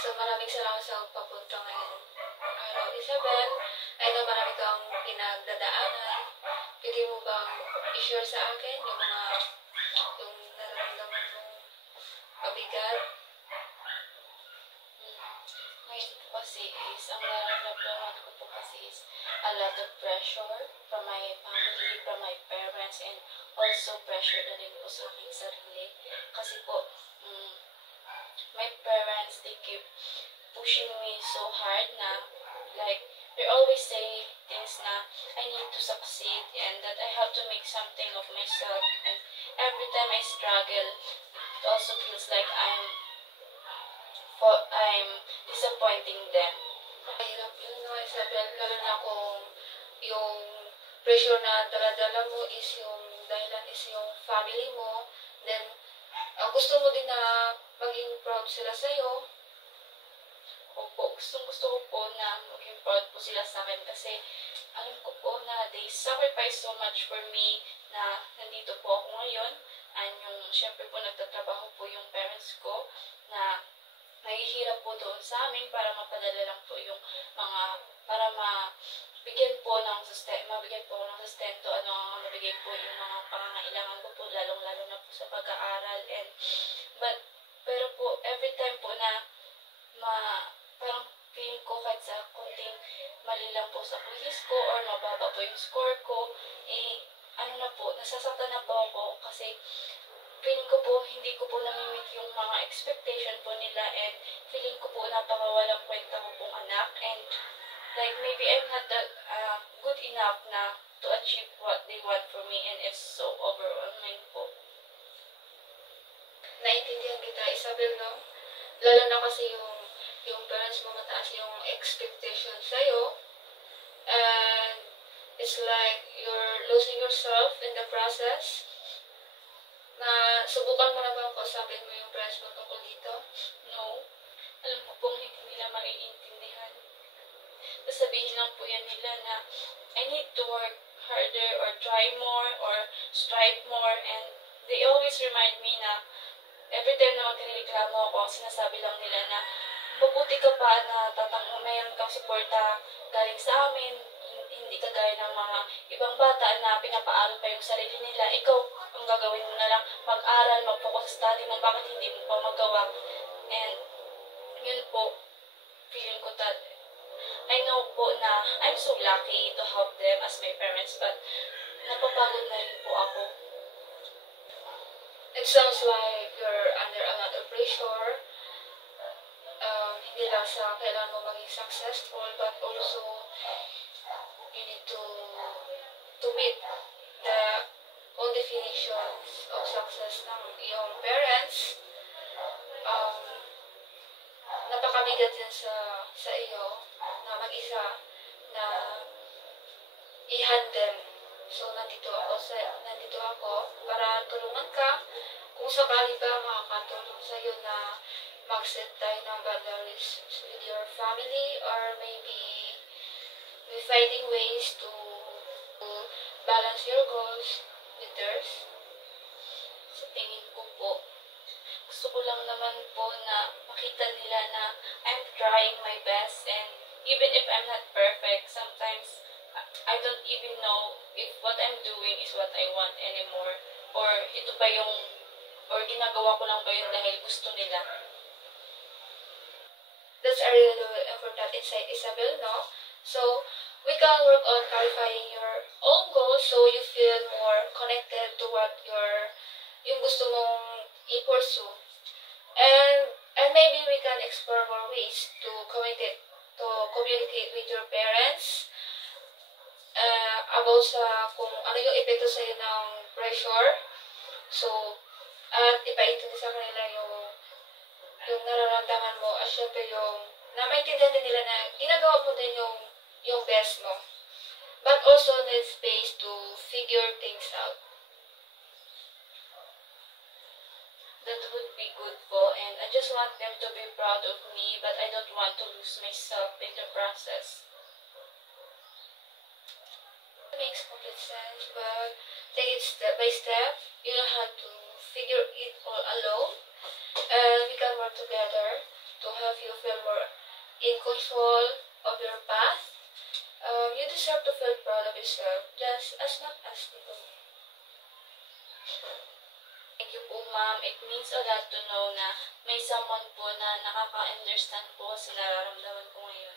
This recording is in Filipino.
So, maraming salamat sa papunta ngayon. Isabel, I know marami kang pinagdadaanan. Pwede mo bang i-share sa akin yung nararamdaman mong pabigat? Ngayon po kasi ang nararamdaman ko po kasi is a lot of pressure from my family, from my parents, and also pressure na rin po sa aking sarili. Kasi po, my parents, they keep pushing me so hard na, like, they always say things na I need to succeed and that I have to make something of myself. And every time I struggle, it also feels like I'm disappointing them. Mahirap yun, no, Isabel, lalo na kung yung pressure na dala-dala mo is yung dahilan is yung family mo, then gusto mo din na maging proud sila sa'yo. Opo, gusto ko po na maging proud po sila sa akin kasi alam ko po na they sacrifice so much for me na nandito po ako ngayon. And yung syempre po nagtatrabaho po yung parents ko na naghihirap po doon sa amin para mapadala lang po yung para mabigyan po ng sustento, mabigay po yung mga pangangailangan ko po, lalong-lalo na po sa pag-aaral. Pero po, every time po na parang feeling ko kahit sa konting mali lang po sa quiz ko or mababa po yung score ko, nasasaktan na po ako kasi feeling ko po, hindi ko po namimit yung mga expectation po nila and feeling ko po napakawalang kwenta ko pong anak and like maybe I'm not good enough na to achieve what they want for me and it's so overwhelming po. Naintindihan kita, Isabel, no? Lalo na kasi yung parents mo mataas yung expectation sa'yo and it's like you're losing yourself in the process. Na subukan mo na bang kausapin mo yung parents mo tungkol dito? No. Alam ko pong hindi nila maiintindihan. Sasabihin lang po yan nila na I need to work harder or try more or strive more and they always remind me na every time na magreklamo ako, sinasabi lang nila na mabuti ka pa na mayroon kang suporta galing sa amin, hindi kagaya ng mga ibang bata na pinapaaral pa yung sarili nila. Ikaw, ang gagawin mo na lang, mag-aral, mag-focus sa study mo, bakit hindi mo pa magawa? And yun po, feeling ko that I know po na I'm so lucky to have them as my parents, but napapagod na rin po ako. It sounds like you're under a lot of pressure. Hindi lang sa kailangan mo maging successful, but also you need to meet the own definitions of success ng iyong parents. Napakabigat yan sa iyo na mag-isa na i-handle. So, nandito ako para tulungan ka kung sakali ba makakatulong sa iyo na mag-set tayo ng boundaries with your family or maybe finding ways to balance your goals with theirs. Sa tingin ko po, gusto ko lang naman po na makita nila na I'm trying my best and even if I'm not perfect, sometimes I don't even know if what I'm doing is what I want anymore or ito ba or ginagawa ko lang ba yun dahil gusto nila. That's a really important insight, Isabel, no? So, we can work on clarifying your own goals so you feel more connected to what yung gusto mong i-pursue. And maybe we can explore more ways to communicate with your parents about kung ano yung epekto sa'yo ng pressure. So, at ipaintindi sa kanila yung nararamdaman mo at syempre na maintindihan din nila na ginagawa mo din yung best mo. But also need space to figure things out. That would be good po and I just want them to be proud of me but I don't want to lose myself in the process. It makes complete sense, but take it step by step. You don't have to figure it all alone. And we can work together to help you feel more in control of your path. You deserve to feel proud of yourself just as much as they do. Thank you po, ma'am. It means a lot to know na may someone po na nakaka-understand po sa nararamdaman ko ngayon.